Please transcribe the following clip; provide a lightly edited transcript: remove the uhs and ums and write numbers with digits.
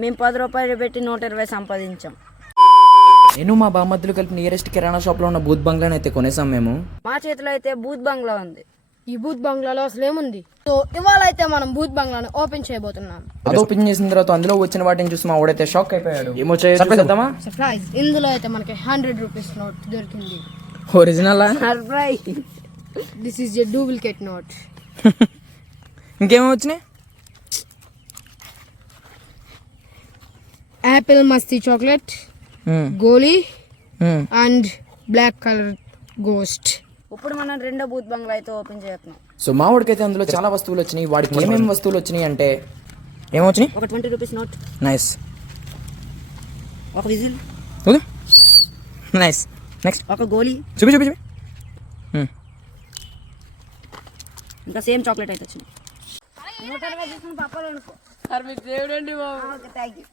మేము 10 రూపాయలు పెట్టి 120 సంపాదించాం. నేను మా బామ్మద్దులు కలిపి నియరెస్ట్ కిరాణా షాప్లో ఉన్న బూత్ బంగ్లాని అయితే కొనేసాం మేము. మా చేతిలో అయితే బూత్ బంగ్లా ఉంది. ఈ బూత్ బంగ్లాలో అసలు ఏముంది? సో ఇవాళ అయితే మనం బూత్ బంగ్లాను ఓపెన్ చేయబోతున్నాం. అది ఓపెన్ చేసిన తర్వాత అందులో వచ్చిన వాటిని చూసి మా వాడైతే షాక్ అయిపోయాడు. ఏమో చేద్దామా? సర్ప్రైజ్! ఇందులో అయితే మనకి 100 రూపీస్ నోట్ దొరికింది. Original surprise. This is a duplicate note. ఇంకేమో వచ్చినాయి? Apple Masti chocolate, Goli and black colour ghost. ఇప్పుడు మనం రెండో బూత్ బంగ్లా అయితే ఓపెన్ చేస్తున్నాం. సో మా వాడికైతే అందులో చాలా వస్తువులు వచ్చినాయి. వాడికి ఏమేమి వస్తువులు వచ్చినాయి అంటే ఏమొచ్చినాయి? ఒక 20 రూపీస్ నోట్, నైస్, ఒక విజిల్, నైస్. నెక్స్ట్ ఒక గోలీ, చూపి ఇంకా సేమ్ చాక్లెట్ అయితే వచ్చింది. 120 తీసుకుని పాపాలు అనుకో. Thank you.